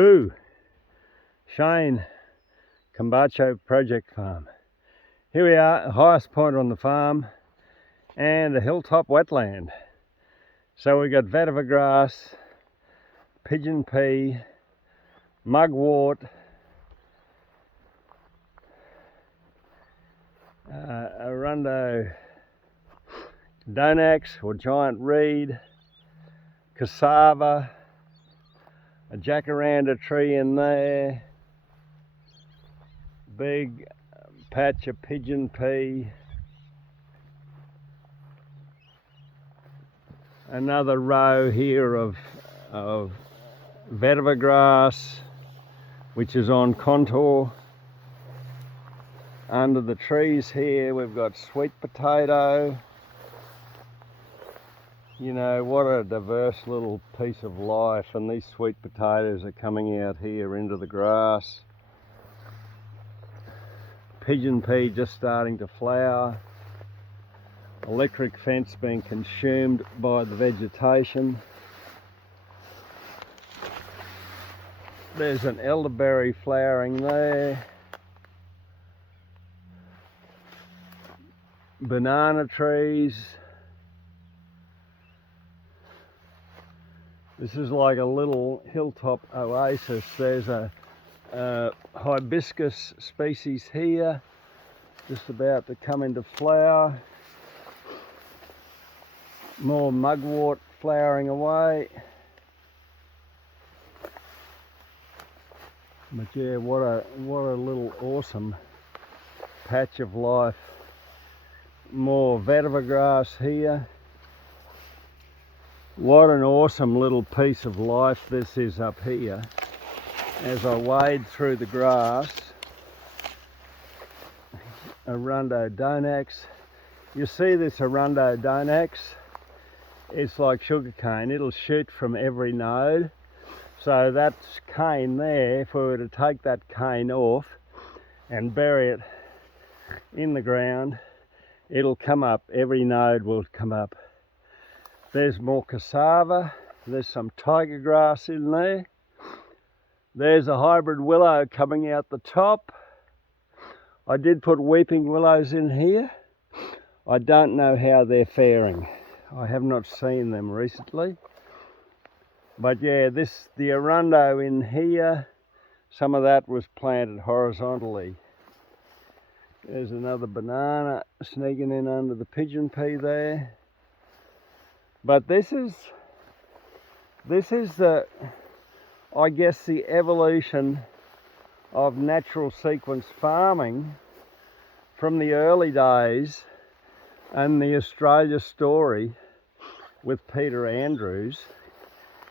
Ooh, Shane Combacho Project Farm. Here we are, the highest point on the farm and a hilltop wetland. So we've got vetiver grass, pigeon pea, mugwort, arundo donax or giant reed, cassava, a jacaranda tree in there, big patch of pigeon pea, another row here of vetiver grass, which is on contour. Under the trees here we've got sweet potato. You know, what a diverse little piece of life, and these sweet potatoes are coming out here into the grass. Pigeon pea just starting to flower. Electric fence being consumed by the vegetation. There's an elderberry flowering there. Banana trees. This is like a little hilltop oasis. There's a hibiscus species here, just about to come into flower. More mugwort flowering away. But yeah, what a little awesome patch of life. More vetiver grass here. What an awesome little piece of life this is up here. As I wade through the grass, arundo donax. You see this arundo donax? It's like sugarcane. It'll shoot from every node. So that's cane there. If we were to take that cane off and bury it in the ground, it'll come up. Every node will come up. There's more cassava. There's some tiger grass in there. There's a hybrid willow coming out the top. I did put weeping willows in here. I don't know how they're faring. I have not seen them recently. But yeah, the arundo in here, some of that was planted horizontally. There's another banana sneaking in under the pigeon pea there. But this is the, I guess, the evolution of natural sequence farming from the early days and the Australia story with Peter Andrews.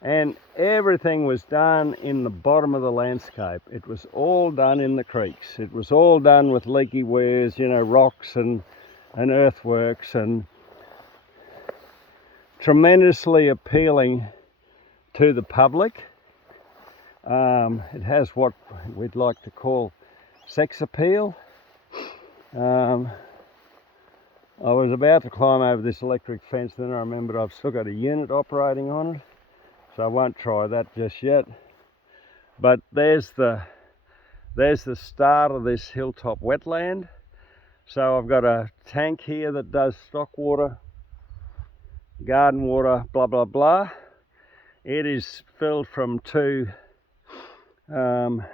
And everything was done in the bottom of the landscape. It was all done in the creeks. It was all done with leaky weirs, you know, rocks and earthworks, and tremendously appealing to the public. It has what we'd like to call sex appeal. I was about to climb over this electric fence, then I remembered I've still got a unit operating on it, so I won't try that just yet. But there's the start of this hilltop wetland. So I've got a tank here that does stock water, garden water, blah blah blah. It is filled from two solar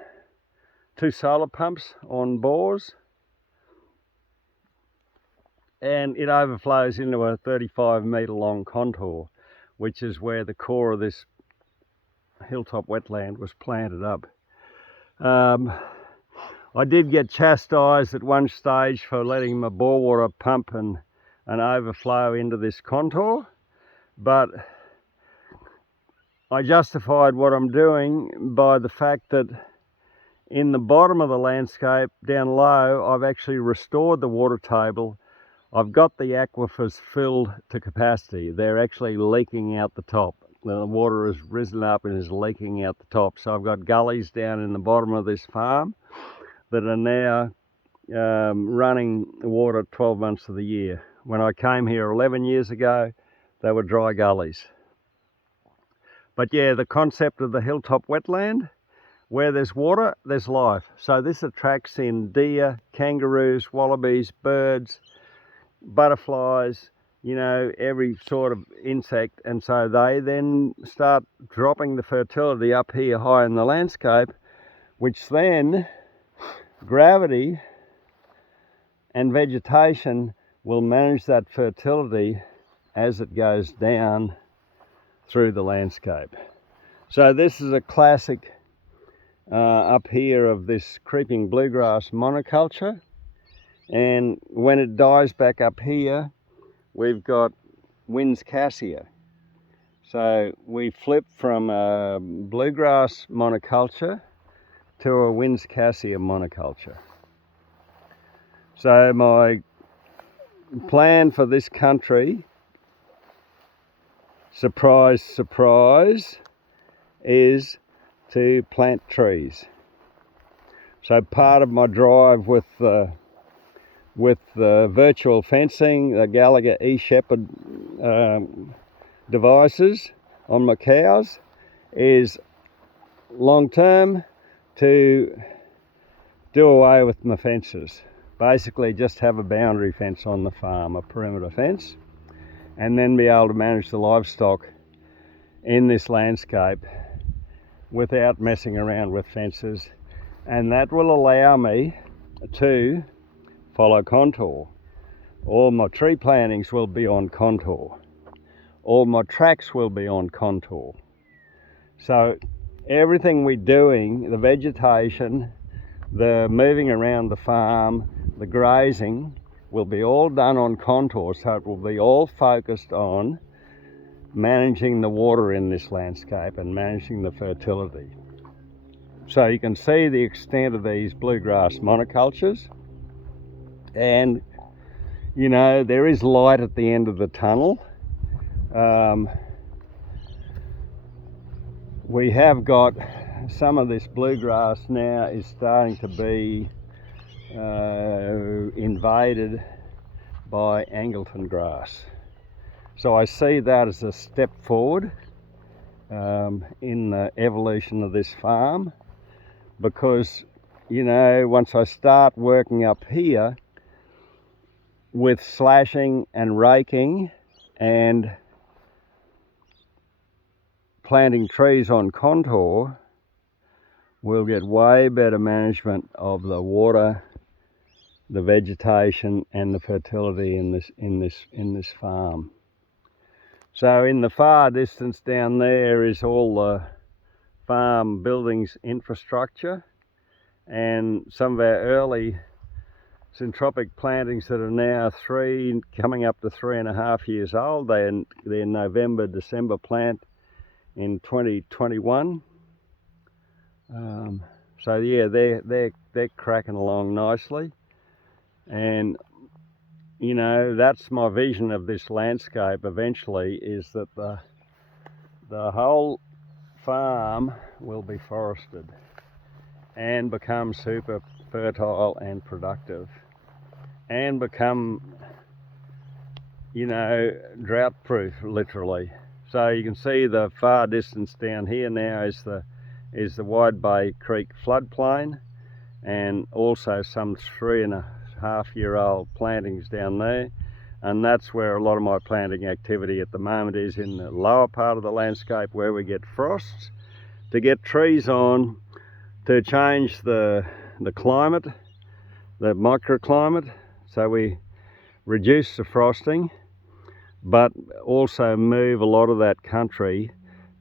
pumps on bores, and it overflows into a 35-metre long contour, which is where the core of this hilltop wetland was planted up. I did get chastised at one stage for letting my bore water pump and overflow into this contour, but I justified what I'm doing by the fact that in the bottom of the landscape down low, I've actually restored the water table. I've got the aquifers filled to capacity. They're actually leaking out the top. The water has risen up and is leaking out the top. So I've got gullies down in the bottom of this farm that are now running water 12 months of the year. When I came here 11 years ago, they were dry gullies. But yeah, the concept of the hilltop wetland Where there's water, there's life. So this attracts in deer, kangaroos, wallabies, birds, butterflies, you know, every sort of insect. And so they then start dropping the fertility up here high in the landscape, which then gravity and vegetation will manage that fertility as it goes down through the landscape. So this is a classic up here of this creeping bluegrass monoculture, and when it dies back up here, we've got Wins cassia. So we flip from a bluegrass monoculture to a Wins cassia monoculture. So my plan for this country, surprise, surprise, is to plant trees. So part of my drive with the virtual fencing, the Gallagher eShepherd devices on my cows, is long term to do away with my fences. Basically just have a boundary fence on the farm, a perimeter fence, and then be able to manage the livestock in this landscape without messing around with fences, and that will allow me to follow contour. All my tree plantings will be on contour. All my tracks will be on contour. So everything we're doing, the vegetation, the moving around the farm, the grazing, will be all done on contour, so it will be all focused on managing the water in this landscape and managing the fertility. So you can see the extent of these bluegrass monocultures, and you know, there is light at the end of the tunnel. We have got some of this bluegrass now is starting to be invaded by Angleton grass. So I see that as a step forward in the evolution of this farm, because, you know, once I start working up here with slashing and raking and planting trees on contour, we'll get way better management of the water, the vegetation, and the fertility in this farm. So in the far distance down there is all the farm buildings infrastructure, and some of our early syntropic plantings that are now coming up to 3.5 years old. They're November, December plant in 2021. So yeah, they're cracking along nicely, and you know, that's my vision of this landscape eventually, is that the whole farm will be forested and become super fertile and productive and become, you know, drought proof, literally. So you can see the far distance down here now is the Wide Bay Creek floodplain, and also some 3.5-year-old plantings down there, and that's where a lot of my planting activity at the moment is, in the lower part of the landscape where we get frosts, to get trees on, to change the climate, the microclimate, so we reduce the frosting, but also move a lot of that country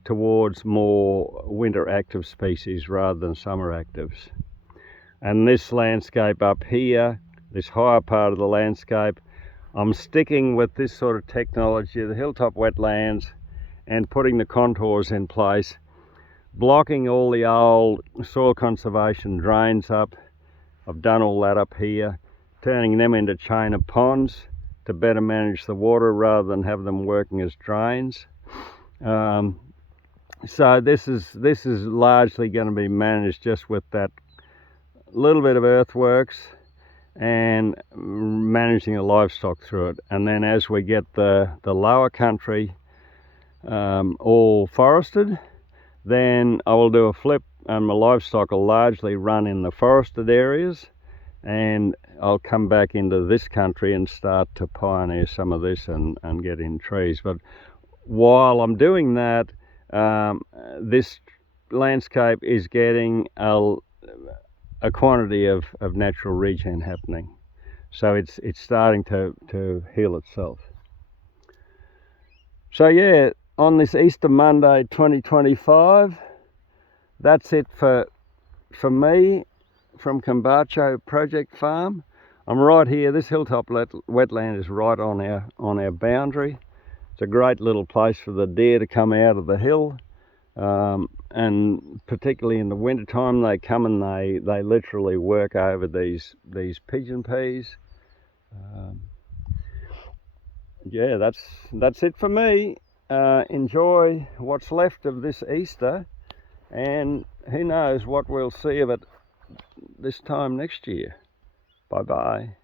towards more winter active species rather than summer actives. And this landscape up here, this higher part of the landscape, I'm sticking with this sort of technology, the hilltop wetlands, and putting the contours in place, blocking all the old soil conservation drains up. I've done all that up here, turning them into chain of ponds to better manage the water rather than have them working as drains. So this is largely going to be managed just with that little bit of earthworks and managing the livestock through it. And then as we get the lower country all forested, then I will do a flip my livestock will largely run in the forested areas, and I'll come back into this country and start to pioneer some of this and get in trees. But while I'm doing that, this landscape is getting a quantity of natural regen happening. So it's starting to heal itself. So yeah, on this Easter Monday 2025, that's it for me from Cambacho Project Farm. I'm right here. This Hilltop wetland is right on our boundary. It's a great little place for the deer to come out of the hill, and particularly in the winter time they come and they literally work over these pigeon peas. Yeah, that's it for me. Enjoy what's left of this Easter, and who knows what we'll see of it this time next year. Bye bye.